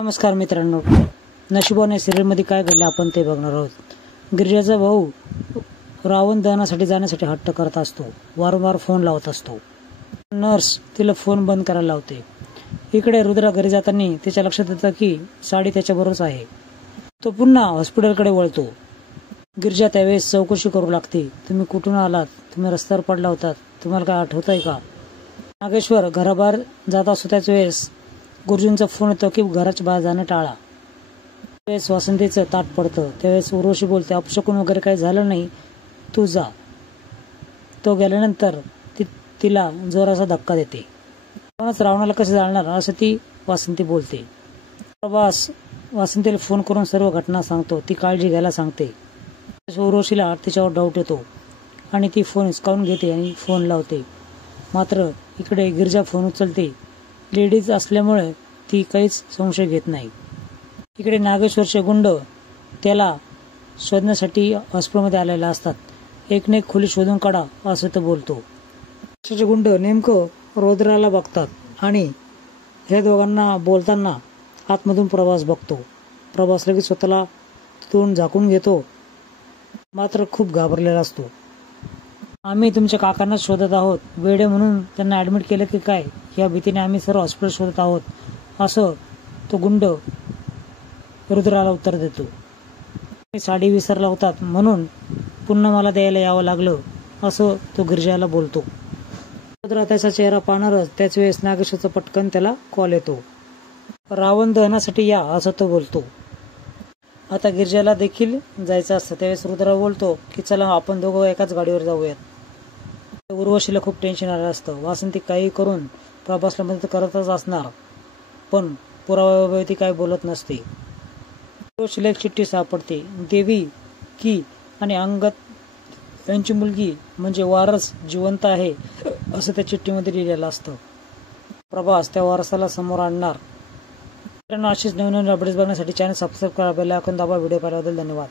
नमस्कार मित्रांनो, नशिबाने सिरियलमध्ये काय घडले आपण ते बघणार आहोत। गिरिजाचा भाऊ रावण दहनासाठी जाण्यासाठी हट्ट करत असतो, वारंवार फोन लावत असतो। नर्स तिला फोन बंद करायला लावते। इकडे रुद्रा घरी जाताना तिच्या लक्षात येतं की साडी त्याच्याबरोबरच आहे। तो पुन्हा हॉस्पिटलकडे वळतो। गिरिजा त्यावेळेस चौकशी करू लागते, तुम्ही कुठून आलात, तुम्ही रस्त्यावर पडला होतात, तुम्हाला काय आठवतंय का? नागेश्वर घराबाहेर जात असतो त्याच वेळेस गुरुजींचा फोन येतो की घराच्या बाहेर जाणं टाळा। त्यावेळेस वासंतीचं ताट पडतं। त्यावेळेस उर्वशी बोलते, अपशकुन वगैरे काही झालं नाही, तू जा। तो गेल्यानंतर तिला जोराचा धक्का देते। कोणच रावणाला कसे जाळणार असं ती वासंती बोलते। प्रभास वासंतीला फोन करून सर्व घटना सांगतो, ती काळजी घ्यायला सांगते। उर्वशीला तिच्यावर डाऊट येतो आणि ती फोन हिसकावून घेते आणि फोन लावते। मात्र इकडे गिरिजा फोन उचलते। लेडीज असल्यामुळे ती काहीच संशय घेत नाही। इकडे नागेश्वरचे गुंड त्याला शोधण्यासाठी हॉस्पिटलमध्ये आलेले असतात। एक ना एक खोली शोधून काढा असं तो बोलतो। गुंड नेमकं रुद्राला बघतात आणि हे दोघांना बोलताना आतमधून प्रभास बघतो। प्रभास लगेच स्वतःला तोंड झाकून घेतो, मात्र खूप घाबरलेला असतो। आम्ही तुमच्या काकांना शोधत आहोत, वेडे म्हणून त्यांना ऍडमिट केलं की काय या भीतीने आम्ही सर्व हॉस्पिटल शोधत आहोत असं तो गुंड रुद्राला उत्तर देतो। साडी विसरला होतात म्हणून पुन्हा मला द्यायला यावं लागलं असं तो गिरिजाला बोलतो। रुद्रा त्याचा चेहरा पाहणारच त्याच वेळेस नागेश्वरचा पटकन त्याला कॉल येतो। रावण दहनासाठी या असं तो बोलतो। आता गिरिजाला देखील जायचं असतं। त्यावेळेस रुद्रा बोलतो की चला आपण दोघं एकाच गाडीवर जाऊयात। उर्वशीला खूप टेन्शन आलं असतं। वासंती काही करून प्रभासला मदत करतच असणार, पण पुराव्याबाबत ती काय बोलत नसते। उर्वशीला एक चिठ्ठी सापडते। देवी की आणि अंगद यांची मुलगी म्हणजे वारस जिवंत आहे असं त्या चिठ्ठीमध्ये लिहिलेलं असतं। प्रभास त्या वारसाला समोर आणणार। अशीच नवीन अपडेट्स बघण्यासाठी चॅनल सबस्क्राईब करा, बेल आयकॉन दाबा। व्हिडिओ पाहिल्याबद्दल धन्यवाद।